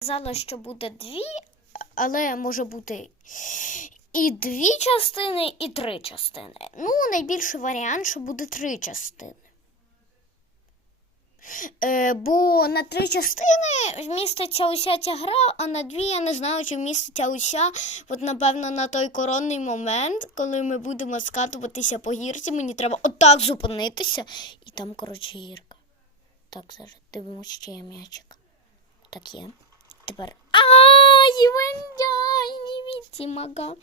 Казала, що буде дві, але може бути і дві частини, і три частини. Ну, найбільший варіант, що буде три частини. Е, бо на три частини вміститься уся ця гра, а на дві я не знаю, чи вміститься уся. От, напевно, на той коронний момент, коли ми будемо скатуватися по гірці, мені треба отак зупинитися. І там, коротше, гірка. Так, зараз дивимося, ще є м'ячик. Так є. Тепер. А, невидимого.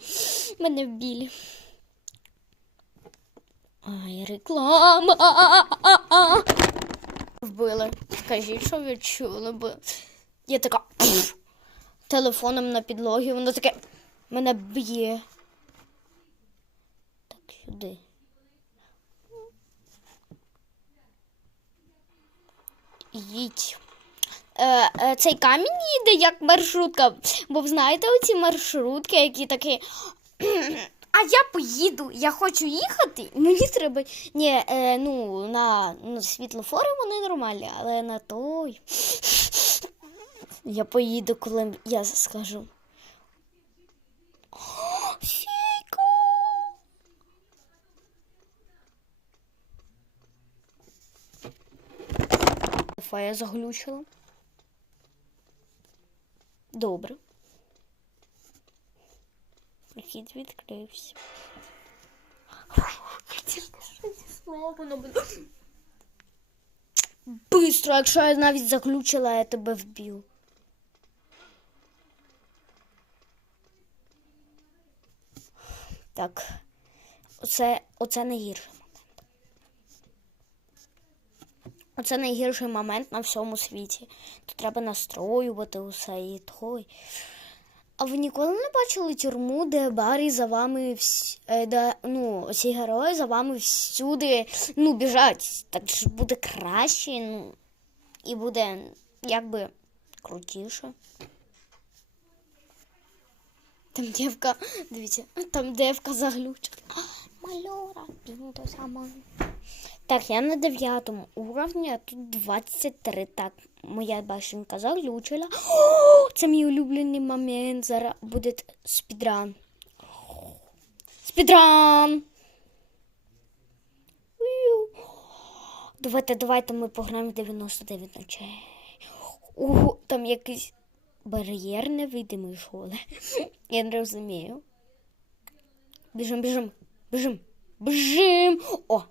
Мене вбили. Ай, реклама. Вбили. Скажіть, що ви чули, бо я така пф, телефоном на підлогі, воно таке мене б'є. Так, сюди. Їдь. Е, е, цей камінь їде як маршрутка. Бо знаєте оці маршрутки, які такі. А я поїду, я хочу їхати. Мені треба. Ні, е, ну, на, на світлофори вони нормальні, але на той. Я поїду, коли я скажу. О, Фійко! Фая заглючила. Добре. Прохід відкрився. Бистро, якщо я навіть заключила, я тебе вб'ю. Так. Оце, оце найгірший момент. Оце найгірший момент на всьому світі. Тут треба настроювати усе і той. А ви ніколи не бачили тюрму, де Барі за вами вс... е, де, ну, ці герої за вами всюди ну, біжать. Так ж буде краще, ну, і буде якби крутіше. Там дівка, дивіться, там дівка заглючила. А, Мальора, то саме. Так, я на дев'ятому уровні, а тут 23. Так, моя башенка заглючила. Це мій улюблений момент. Зараз буде спідран. Спідран! Давайте, давайте ми пограємо в 99 ночей. Там якийсь бар'єр невидимий школи. Я не розумію. Біжим, біжим, біжим, біжим. О!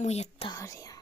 Моя талія.